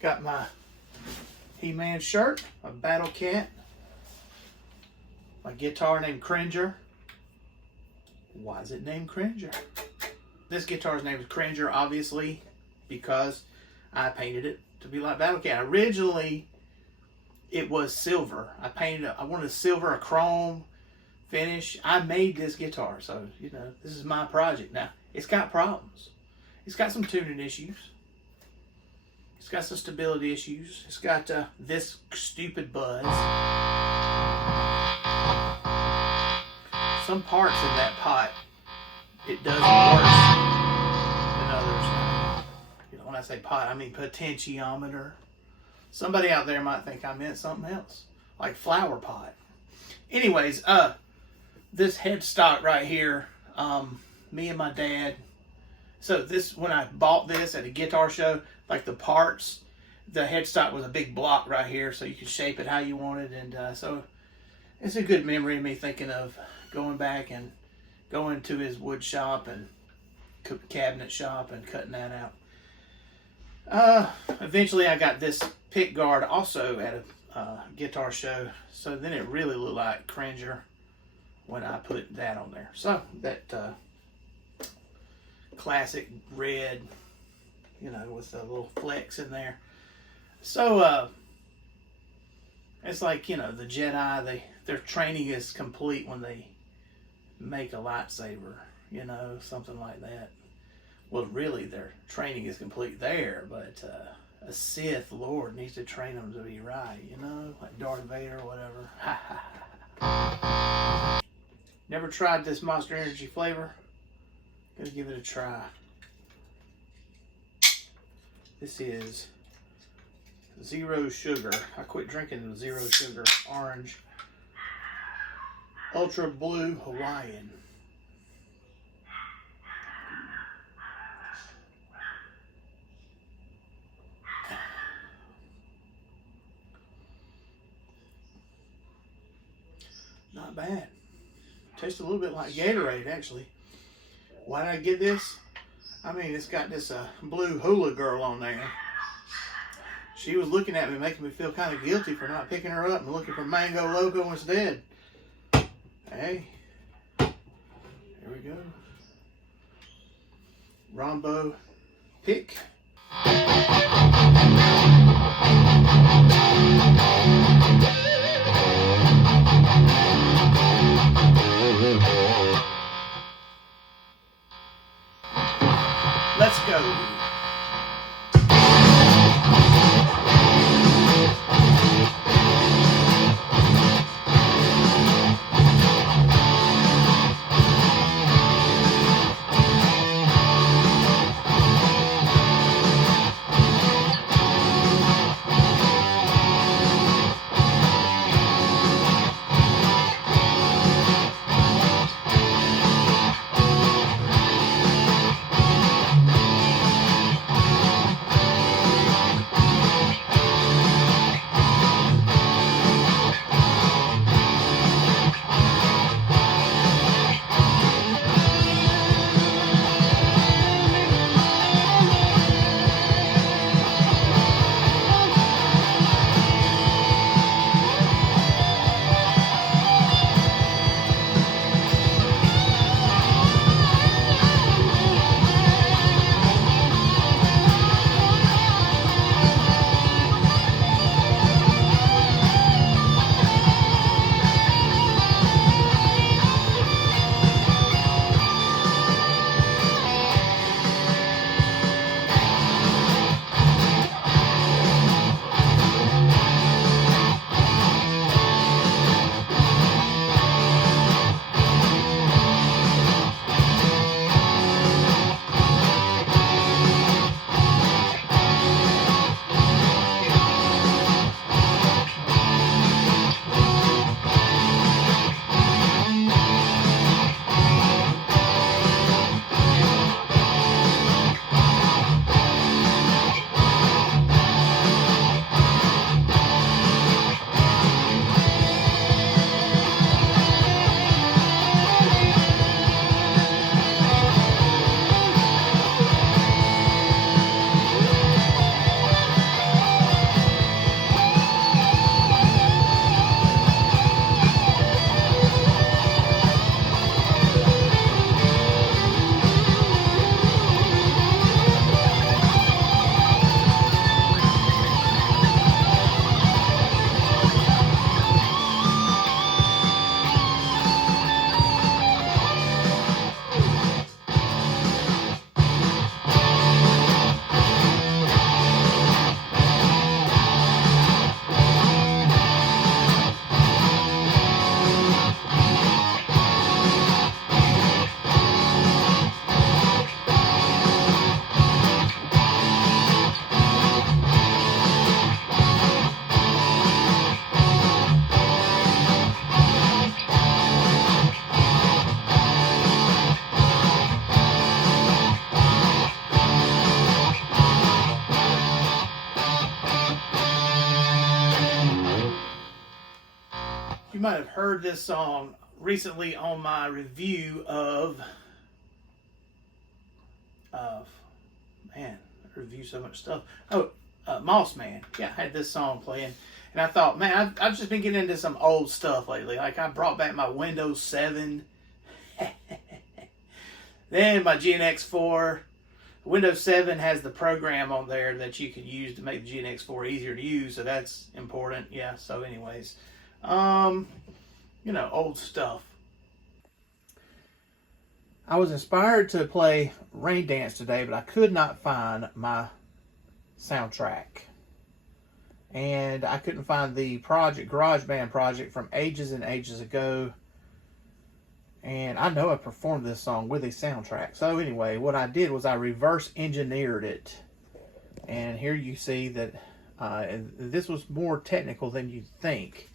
Got my He-Man shirt, a Battle Cat, my guitar named Cringer. Why is it named Cringer? This guitar's name is Cringer, obviously, because I painted it to be like Battle Cat. Originally, it was silver. I wanted a silver, a chrome finish. I made this guitar, so, you know, this is my project. Now, it's got problems. It's got some tuning issues. It's got some stability issues. It's got this stupid buzz. Some parts in that pot, it does worse than others. You know, when I say pot, I mean potentiometer. Somebody out there might think I meant something else, like flower pot. Anyways, this headstock right here, me and my dad. So this, when I bought this at a guitar show, like the parts, the headstock was a big block right here, so you could shape it how you wanted, and so it's a good memory of me thinking of going back and going to his wood shop and cabinet shop and cutting that out. Eventually I got this pick guard also at a guitar show, so then it really looked like Cringer when I put that on there. So that classic red, you know, with the little flecks in there. So it's like, you know, the Jedi, their training is complete when they make a lightsaber, you know, something like that. Well, really, their training is complete there, but a Sith Lord needs to train them to be right, you know, like Darth Vader or whatever. Never tried this Monster Energy flavor. Gonna give it a try. This is zero sugar. I quit drinking the zero sugar orange. Ultra Blue Hawaiian. Not bad. Tastes a little bit like Gatorade, actually. Why did I get this? I mean, it's got this blue hula girl on there. She was looking at me, making me feel kind of guilty for not picking her up and looking for Mango Loco instead. Hey, here we go. Rombo pick. Let's go. You might have heard this song recently on my review of man, I review so much stuff. Moss Man. Yeah, I had this song playing. And I thought, man, I've just been getting into some old stuff lately. Like, I brought back my Windows 7. Then my GNX 4. Windows 7 has the program on there that you can use to make the GNX 4 easier to use. So that's important. Yeah, so anyways. You know, old stuff. I was inspired to play Raindance today, but I could not find my soundtrack. And I couldn't find the GarageBand project from ages and ages ago. And I know I performed this song with a soundtrack. So anyway, what I did was I reverse engineered it. And here you see that this was more technical than you'd think.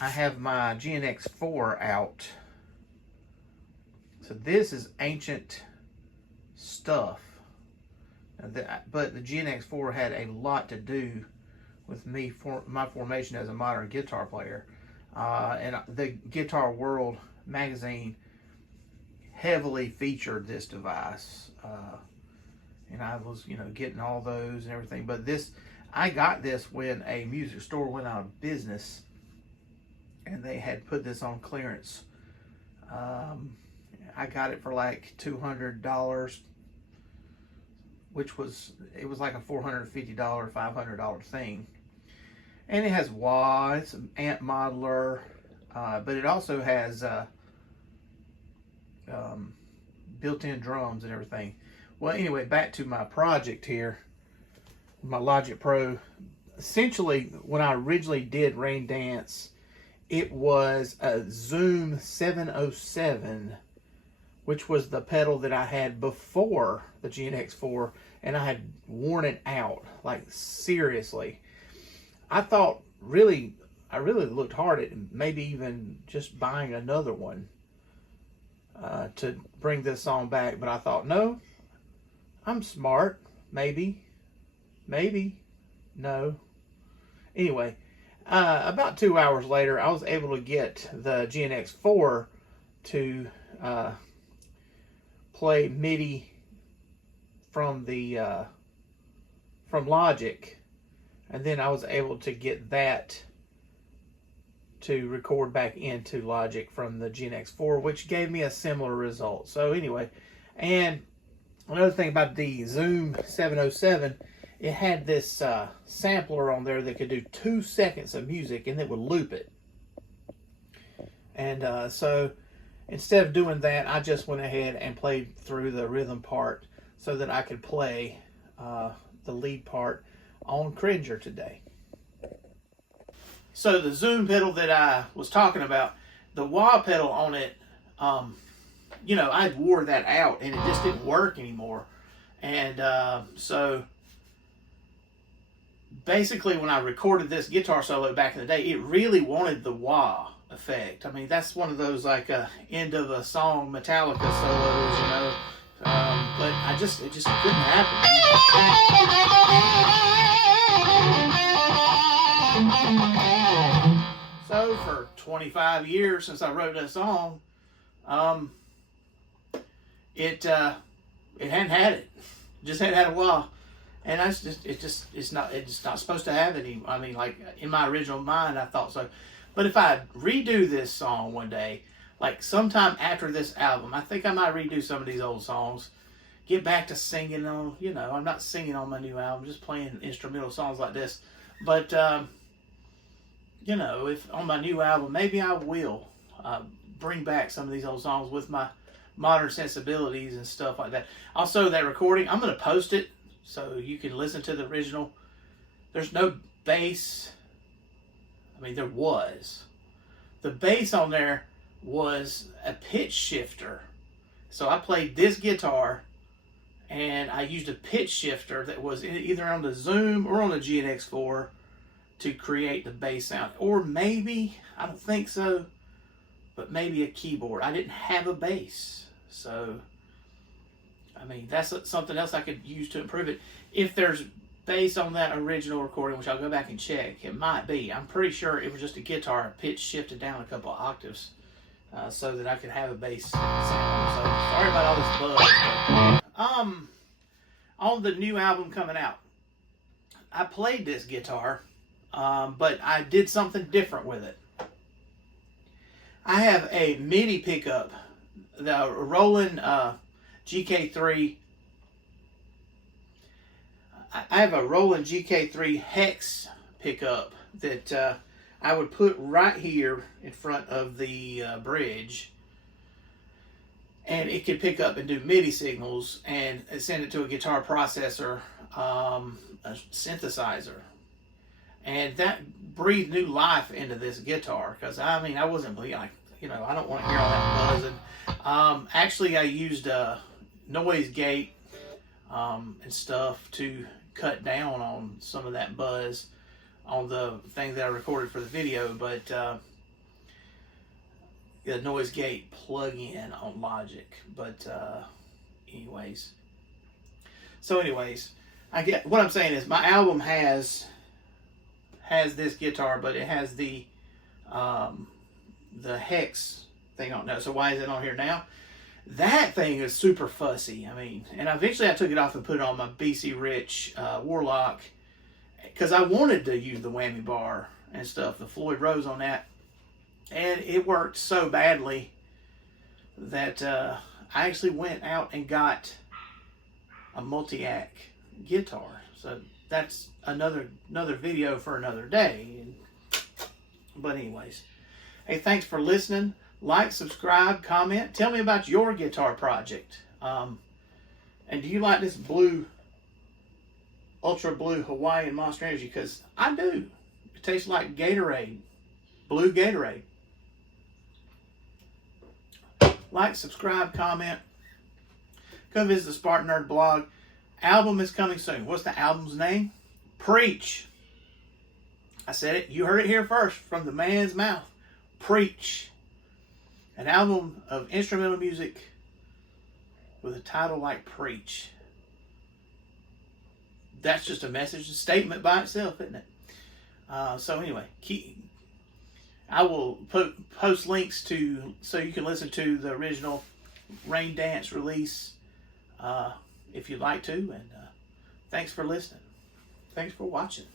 I have my GNX 4 out. So this is ancient stuff. But the GNX 4 had a lot to do with me for my formation as a modern guitar player. And the Guitar World magazine heavily featured this device. And I was, you know, getting all those and everything. But this, I got this when a music store went out of business. And they had put this on clearance. I got it for like $200, which was, it was like a $450, $500 thing. And it has wah, it's an amp modeler, but it also has built-in drums and everything. Well, anyway, back to my project here, my Logic Pro. Essentially, when I originally did Raindance, it was a Zoom 707, which was the pedal that I had before the GNX 4, and I had worn it out, like seriously. I thought I really looked hard at maybe even just buying another one to bring this song back, but I thought, no, I'm smart, maybe, no. Anyway, about 2 hours later, I was able to get the GNX 4 to play MIDI from the from Logic, and then I was able to get that to record back into Logic from the GNX 4, which gave me a similar result. So anyway, and another thing about the Zoom 707, it had this sampler on there that could do 2 seconds of music and it would loop it. And so instead of doing that, I just went ahead and played through the rhythm part so that I could play the lead part on Cringer today. So the Zoom pedal that I was talking about, the wah pedal on it, you know, I wore that out and it just didn't work anymore. And so basically when I recorded this guitar solo back in the day, it really wanted the wah effect. I mean, that's one of those like end of a song Metallica solos, you know. But it just couldn't happen. So for 25 years since I wrote that song, it hadn't had it. Just hadn't had a wah. And that's it's not supposed to have any. I mean, like in my original mind, I thought so. But if I redo this song one day, like sometime after this album, I think I might redo some of these old songs, get back to singing on, you know, I'm not singing on my new album, just playing instrumental songs like this. But, you know, if on my new album, maybe I will bring back some of these old songs with my modern sensibilities and stuff like that. Also, that recording, I'm going to post it so you can listen to the original. There's no bass. I mean, there was. The bass on there was a pitch shifter. So I played this guitar and I used a pitch shifter that was either on the Zoom or on the GNX 4 to create the bass sound. Or maybe, I don't think so, but maybe a keyboard. I didn't have a bass. So, I mean, that's something else I could use to improve it. If there's based on that original recording, which I'll go back and check. It might be. I'm pretty sure it was just a guitar pitch shifted down a couple of octaves so that I could have a bass sound. So sorry about all this buzz. On the new album coming out, I played this guitar, but I did something different with it. I have a MIDI pickup, the Roland GK3. I have a Roland GK3 Hex pickup that I would put right here in front of the bridge, and it could pick up and do MIDI signals and send it to a guitar processor, a synthesizer. And that breathed new life into this guitar, because I mean, I wasn't like, I don't want to hear all that buzzing. Actually, I used a noise gate and stuff to cut down on some of that buzz on the thing that I recorded for the video, but the noise gate plug-in on Logic. But anyways, I get what I'm saying is my album has this guitar, but it has the Hex thing on now. So why is it on here now? That thing is super fussy. I mean, and eventually I took it off and put it on my BC Rich Warlock, because I wanted to use the whammy bar and stuff, the Floyd Rose on that, and it worked so badly that I actually went out and got a multi-act guitar. So that's another video for another day. But anyways, hey, thanks for listening. Like, subscribe, comment. Tell me about your guitar project. And do you like this blue, ultra blue Hawaiian Monster Energy? Because I do. It tastes like Gatorade. Blue Gatorade. Like, subscribe, comment. Come visit the Spartan Nerd blog. Album is coming soon. What's the album's name? Preach. I said it. You heard it here first from the man's mouth. Preach. An album of instrumental music with a title like Preach. That's just a message, a statement by itself, isn't it? So anyway, I will post links so you can listen to the original Raindance release if you'd like to. And thanks for listening. Thanks for watching.